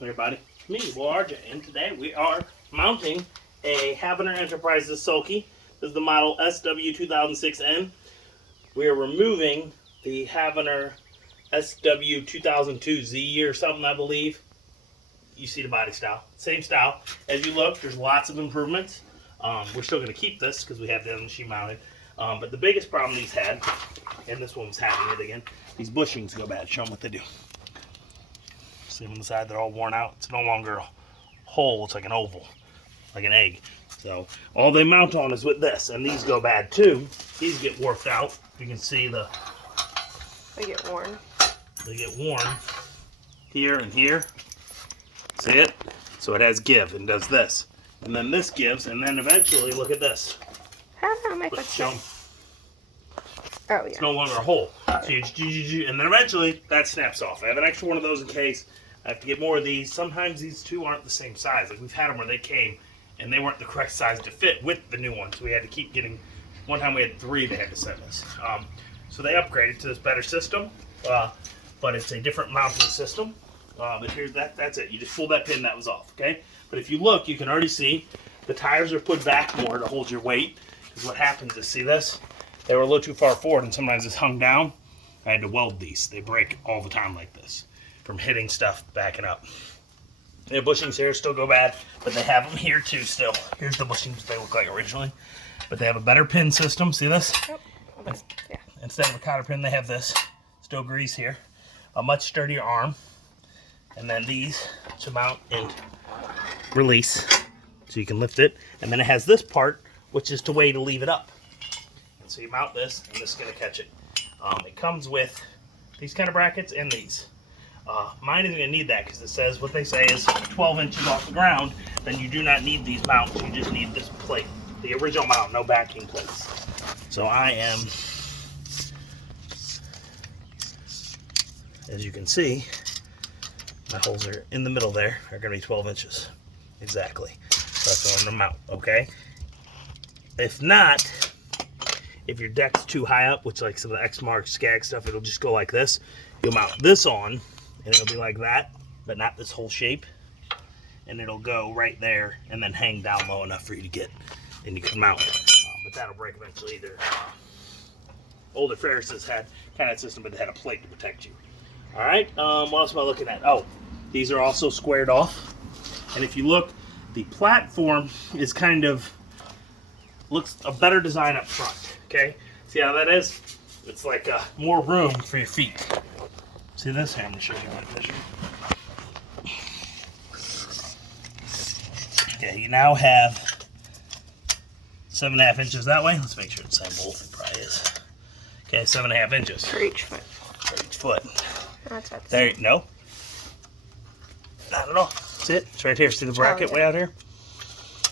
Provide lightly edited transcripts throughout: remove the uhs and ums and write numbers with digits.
Hey everybody, it's me, Will RJ, and today we are mounting a Havener Enterprises sulky. This is the model sw2006n. We are removing the Havener sw2002Z or something, I believe. You see the body style, same style. As you look, there's lots of improvements. We're still going to keep this because we have the other machine mounted. But the biggest problem these had, and this one's having it again, these bushings go bad. Show them what they do. See them on the side, they're all worn out. It's no longer a hole, it's like an oval, like an egg. So all they mount on is with this, and these go bad too. These get warped out. You can see they get worn. They get worn here and here. See it? So it has give and does this. And then this gives, and then eventually, look at this. How do I make a jump? Oh, yeah. It's no longer a hole. So and then eventually that snaps off. I have an extra one of those in case. I have to get more of these. Sometimes these two aren't the same size. Like we've had them where they came and they weren't the correct size to fit with the new ones. So we had to keep getting, one time we had 3 they had to send us. So they upgraded to this better system, but it's a different mounting system. But here's that's it. You just pull that pin, that was off, okay? But if you look, you can already see the tires are put back more to hold your weight. Because what happens is, see this? They were a little too far forward and sometimes it's hung down. I had to weld these. They break all the time like this from hitting stuff, backing up. The bushings here still go bad, but they have them here too still. Here's the bushings they look like originally. But they have a better pin system. See this? Yep. Yeah. Instead of a cotter pin, they have this. Still grease here. A much sturdier arm. And then these to mount and release. So you can lift it. And then it has this part, which is the way to leave it up. And so you mount this, and this is going to catch it. It comes with these kind of brackets and these. Mine isn't going to need that because it says what they say is 12 inches off the ground. Then you do not need these mounts. You just need this plate. The original mount, no backing plates. So I am, as you can see, my holes are in the middle there. Are going to be 12 inches. Exactly. So that's what I'm going to mount, okay? If not, if your deck's too high up, which like some of the X-Mark, Skag stuff, it'll just go like this. You'll mount this on, and it'll be like that, but not this whole shape. And it'll go right there, and then hang down low enough for you to get, and you can mount it. But that'll break eventually either. Older Ferrises had kind of system, but they had a plate to protect you. All right, what else am I looking at? Oh, these are also squared off. And if you look, the platform is kind of, looks a better design up front, okay? See how that is? It's like more room for your feet. See this? Here, I'm gonna show you my picture. Okay, you now have 7.5 inches that way. Let's make sure it's the same bolt. It probably is. Okay, 7.5 inches. For each foot. For each foot. That's what there, no. Not at all. See it? It's right here. See the bracket way out here?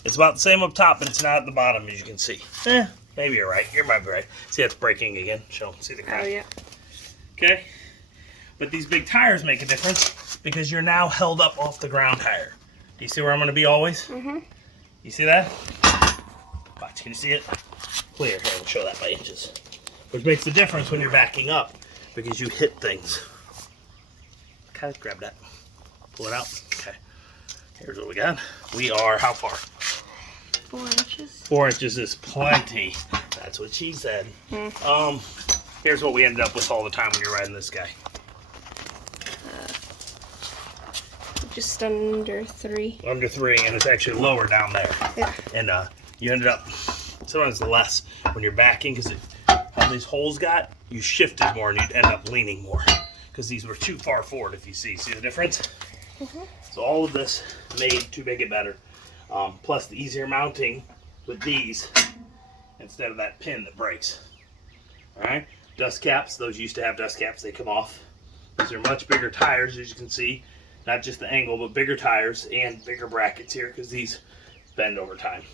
It's about the same up top, but it's not at the bottom, as you can see. Maybe you're right. You might be right. See, it's breaking again. Show. See the crack? Oh, yeah. Okay? But these big tires make a difference because you're now held up off the ground higher. Do you see where I'm going to be always? Mm-hmm. You see that? Watch. Can you see it? Clear. Here, we'll show that by inches. Which makes the difference when you're backing up because you hit things. Okay, grab that. Pull it out. Okay. Here's what we got. We are how far? 4 inches. 4 inches is plenty. That's what she said. Here's what we ended up with all the time when you're riding this guy. Just under 3. Under 3, and it's actually lower down there. Yeah. And you ended up, sometimes less when you're backing because all these holes got, you shifted more and you'd end up leaning more because these were too far forward if you see. See the difference? So all of this made to make it better. Plus the easier mounting with these instead of that pin that breaks. Alright, dust caps, those used to have dust caps, they come off. These are much bigger tires, as you can see. Not just the angle, but bigger tires and bigger brackets here because these bend over time.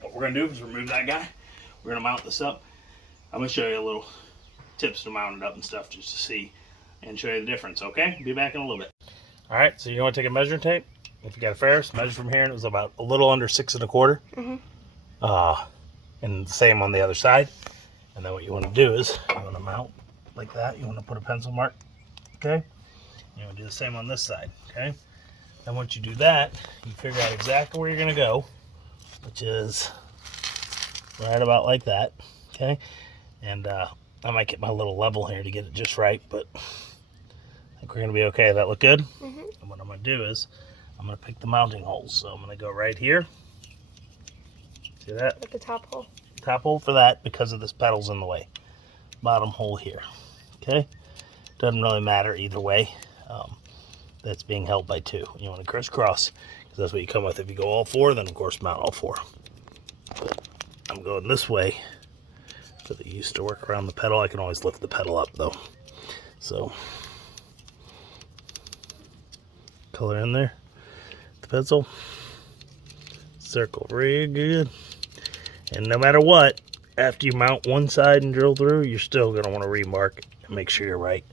What we're going to do is remove that guy. We're going to mount this up. I'm going to show you a little tips to mount it up and stuff just to see and show you the difference, okay? Be back in a little bit. All right, so you want to take a measuring tape. If you got a Ferris, measure from here, and it was about a little under 6 1/4. And the same on the other side. And then what you want to do is you want to mount like that. You want to put a pencil mark, okay? You want to do the same on this side, okay? And once you do that, you figure out exactly where you're going to go, which is right about like that, okay? And I might get my little level here to get it just right, but I think we're going to be okay. That look good? Mm-hmm. And what I'm going to do is I'm going to pick the mounting holes. So I'm going to go right here. See that? Like the top hole. Top hole for that because of this pedal's in the way. Bottom hole here, okay? Doesn't really matter either way. That's being held by two. You want to crisscross because that's what you come with. If you go all four, then of course mount all four. But I'm going this way so that you used to work around the pedal. I can always lift the pedal up though. So color in there, the pencil, circle real good. And no matter what, after you mount one side and drill through, you're still going to want to remark and make sure you're right,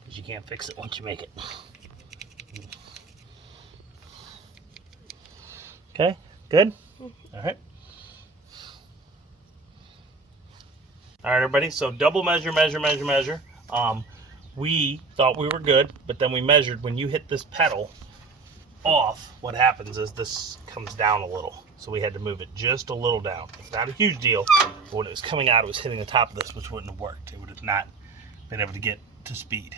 because you can't fix it once you make it. Okay, good? All right. All right, everybody, so double measure. We thought we were good, but then we measured. When you hit this pedal off, what happens is this comes down a little. So we had to move it just a little down. It's not a huge deal, but when it was coming out, it was hitting the top of this, which wouldn't have worked. It would have not been able to get to speed.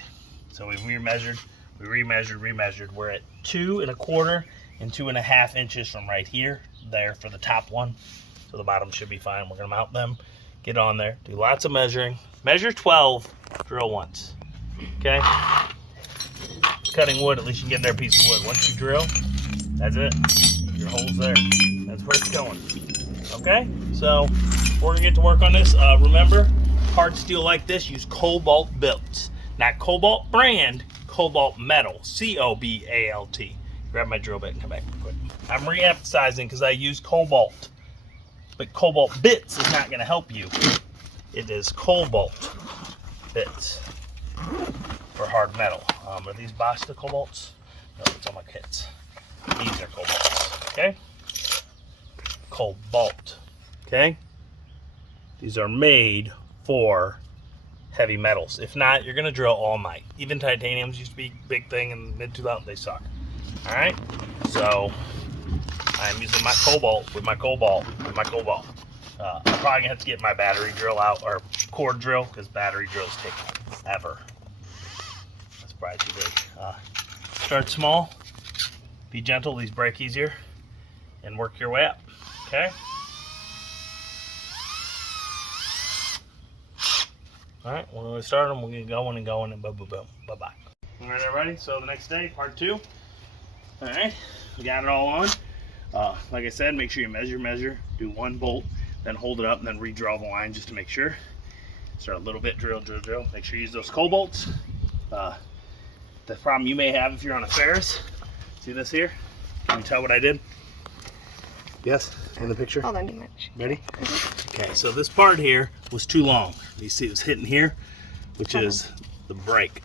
So we remeasured. We're at 2 1/4 and 2 1/2 inches from right here, there for the top one. So the bottom should be fine. We're gonna mount them, get on there, do lots of measuring. Measure 12, drill once, okay? Cutting wood, at least you can get their piece of wood. Once you drill, that's it. Your hole's there. That's where it's going. Okay? So we're gonna get to work on this. Remember, hard steel like this, use cobalt bits. Not cobalt brand, cobalt metal. C-O-B-A-L-T. Grab my drill bit and come back real quick. I'm re-emphasizing because I use cobalt. But cobalt bits is not gonna help you. It is cobalt bits for hard metal. Are these Basta cobalts? No, it's on my kits. These are cobalts, okay? Cobalt, okay? These are made for heavy metals. If not, you're gonna drill all night. Even titaniums used to be a big thing in the mid-2000s, they suck. All right, so I'm using my cobalt with my cobalt. I'm probably gonna have to get my battery drill out, or cord drill, because battery drills take ever. That's probably too big. Start small, be gentle, these break easier, and work your way up, okay? All right, when we start them, we're gonna go in and go in and boom, boom, boom, bye-bye. All right, everybody, so the next day, part 2. All right, we got it all on. Like I said, make sure you measure, do one bolt, then hold it up, and then redraw the line just to make sure. Start a little bit, drill. Make sure you use those cobalts. The problem you may have if you're on a Ferris, see this here? Can you tell what I did? Yes, in the picture? Hold on, give me much. Ready? Okay, so this part here was too long. You see it was hitting here, which is the brake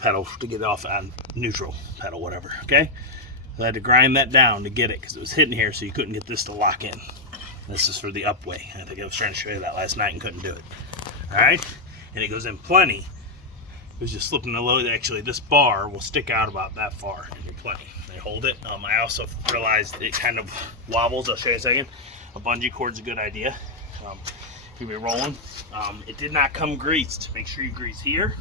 pedal to get off on neutral pedal, whatever, okay? So I had to grind that down to get it because it was hitting here, so you couldn't get this to lock in. This is for the up way. I think I was trying to show you that last night and couldn't do it. All right, and it goes in plenty. It was just slipping the load. Actually, this bar will stick out about that far in plenty. They hold it. I also realized it kind of wobbles. I'll show you in a second. A bungee cord's a good idea. You'll be rolling. It did not come greased. Make sure you grease here,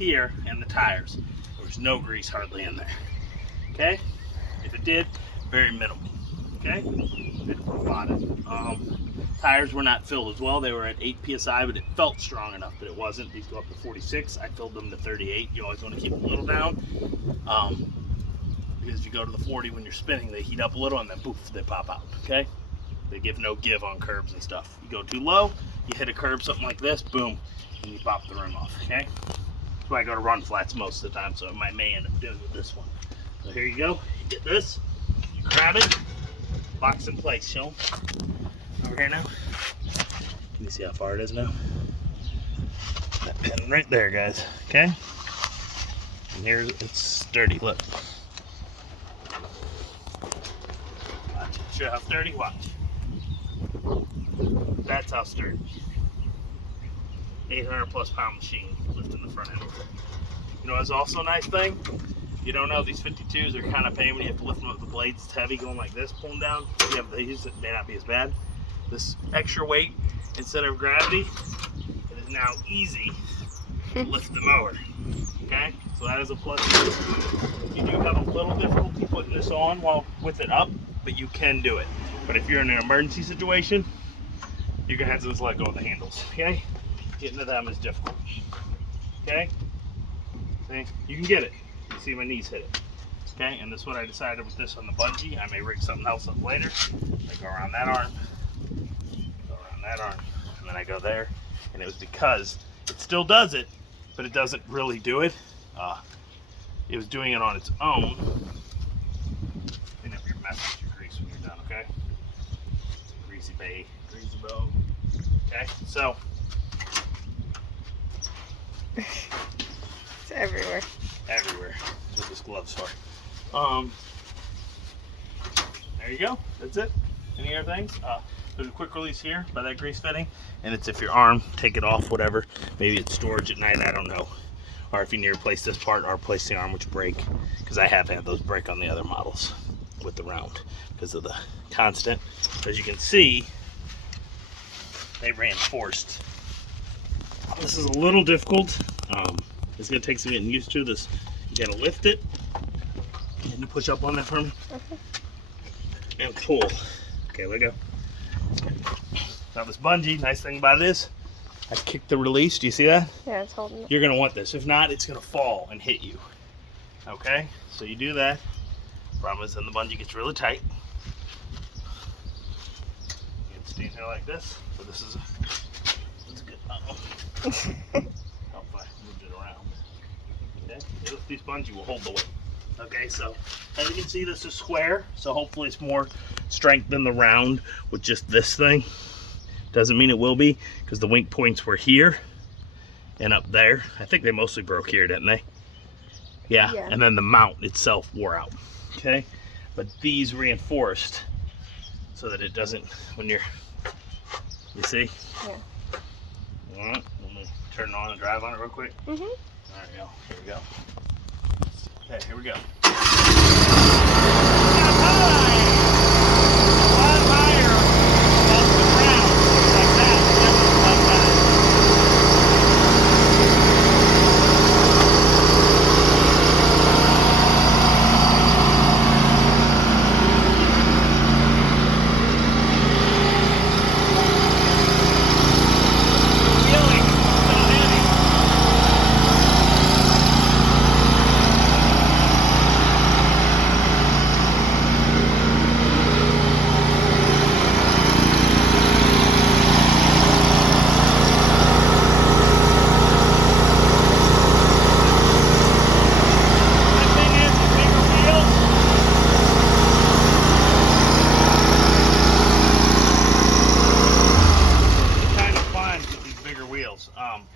and the tires. There's no grease hardly in there. Okay? If it did, very minimal. Okay? Tires were not filled as well. They were at 8 psi, but it felt strong enough, but it wasn't. These go up to 46. I filled them to 38. You always want to keep them a little down. Because if you go to the 40 when you're spinning, they heat up a little and then poof, they pop out. Okay? They give no give on curbs and stuff. You go too low, you hit a curb, something like this, boom, and you pop the rim off. Okay? That's why I go to run flats most of the time, so I may end up doing with this one. So here you go. You get this, you grab it, locks in place. Show them. Over here now. Can you see how far it is now? That pin right there, guys. Okay? And here's, it's sturdy. Look. Watch. Show how sturdy. Watch. That's how sturdy. 800+ pound machine lifting the front end. You know, it's also a nice thing. You don't know, these 52s are kind of pain when you have to lift them up with the blades. It's heavy going like this, pulling down. If you have these, it may not be as bad. This extra weight, instead of gravity, it is now easy to lift the mower. Okay, so that is a plus. You do have a little difficulty putting this on while with it up, but you can do it. But if you're in an emergency situation, you're gonna have to just let go of the handles. Okay, getting to them is difficult. Okay, see, you can get it. You see my knees hit it. Okay, and this is what I decided with this on the bungee. I may rig something else up later. I go around that arm, go around that arm, and then I go there. And it was because it still does it, but it doesn't really do it. It was doing it on its own. Clean up your mess with your grease when you're done, okay? Greasy bow. Okay, so. It's everywhere. Everywhere. That's what this glove's for. There you go. That's it. Any other things? There's a quick release here by that grease fitting, and it's if your arm, take it off, whatever. Maybe it's storage at night, I don't know. Or if you need to replace this part or replace the arm, which break, because I have had those break on the other models with the round because of the constant. As you can see, they reinforced. This is a little difficult. It's gonna take some getting used to. This, you gotta lift it and push up on that for me and pull. Okay, let go. Now this bungee, nice thing about it is I kicked the release. Do you see that? Yeah, it's holding it. You're gonna want this. If not, it's gonna fall and hit you. Okay, so you do that. Problem is then the bungee gets really tight. You can stand here like this. So this is that's good. Help if I moved it around. Okay, this bungee will hold the weight. Okay, so as you can see, this is square, so hopefully it's more strength than the round with just this thing. Doesn't mean it will be, because the wink points were here and up there. I think they mostly broke here, didn't they? Yeah, and then the mount itself wore out. Okay, but these reinforced so that it doesn't, when you're, you see? Yeah. All right, let me turn it on and drive on it real quick. Mm-hmm. All right, go. Here we go. Okay, here we go.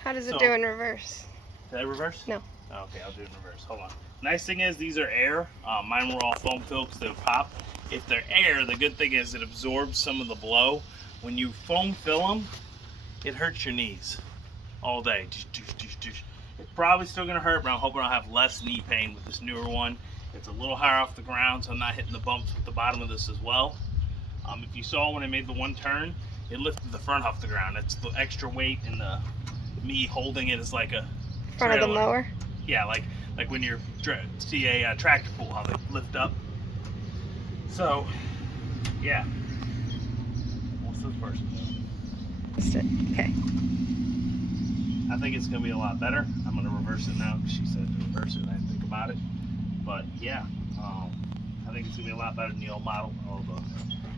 How does it do in reverse? Did I reverse? No. Okay, I'll do it in reverse. Hold on. Nice thing is these are air. Mine were all foam filled because they would pop. If they're air, the good thing is it absorbs some of the blow. When you foam fill them, it hurts your knees all day. It's probably still gonna hurt, but I'm hoping I'll have less knee pain with this newer one. It's a little higher off the ground, so I'm not hitting the bumps with the bottom of this as well. If you saw when I made the one turn, it lifted the front off the ground. It's the extra weight and the me holding it is like a front of the mower. Yeah, like when you see a tractor pull, how they lift up. So, yeah. What's this person doing? Okay. I think it's gonna be a lot better. I'm gonna reverse it now because she said to reverse it and I didn't think about it. But yeah, I think it's gonna be a lot better than the old model, all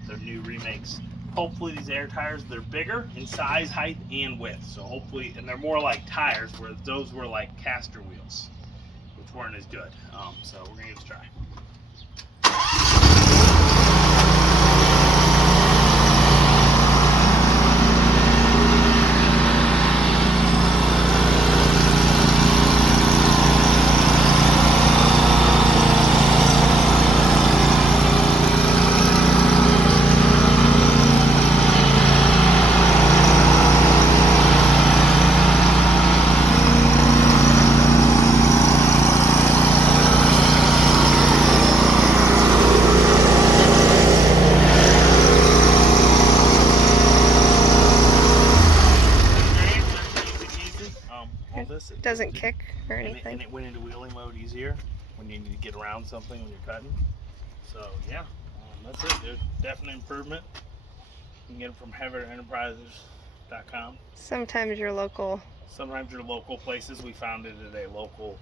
their new remakes. Hopefully these air tires, they're bigger in size, height, and width. So hopefully, and they're more like tires, where those were like caster wheels, which weren't as good. So we're gonna give it a try. doesn't kick or And anything. it went into wheeling mode easier when you need to get around something when you're cutting. So yeah, that's it, dude. Definite improvement. You can get it from HeavyEnterprises.com. Sometimes your local. Sometimes your local places. We found it at a local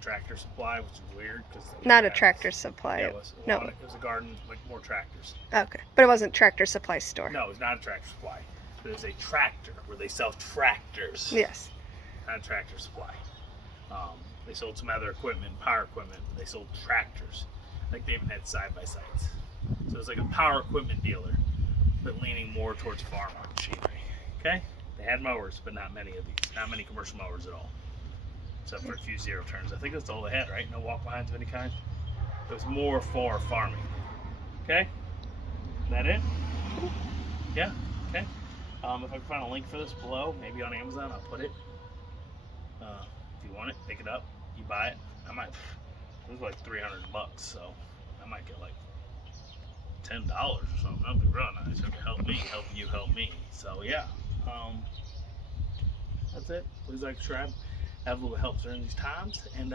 Tractor Supply, which is weird because Not a Tractor Supply. Yeah, it was. No. It was a garden, like more tractors. Okay, but it wasn't Tractor Supply store. No, it's not a Tractor Supply. There's a tractor where they sell tractors. Yes. Not a Tractor Supply. They sold some other equipment, power equipment, but they sold tractors. Like they even had side-by-sides. So it's like a power equipment dealer, but leaning more towards farm machinery. Okay? They had mowers, but not many of these. Not many commercial mowers at all. Except for a few zero turns. I think that's all they had, right? No walk behinds of any kind. It was more for farming. Okay? Is that it? Yeah? Okay. If I can find a link for this below, maybe on Amazon, I'll put it. If you want it, pick it up. You buy it. I might. It was like $300, so I might get like $10 or something. That'd be real nice. It could help me, help you, help me. So yeah. That's it. Please like, subscribe. Have a little help during these times, and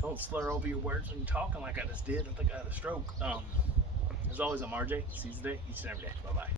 don't slur over your words when you're talking like I just did. I think I had a stroke. As always, I'm RJ. Seize the day, each and every day. Bye bye.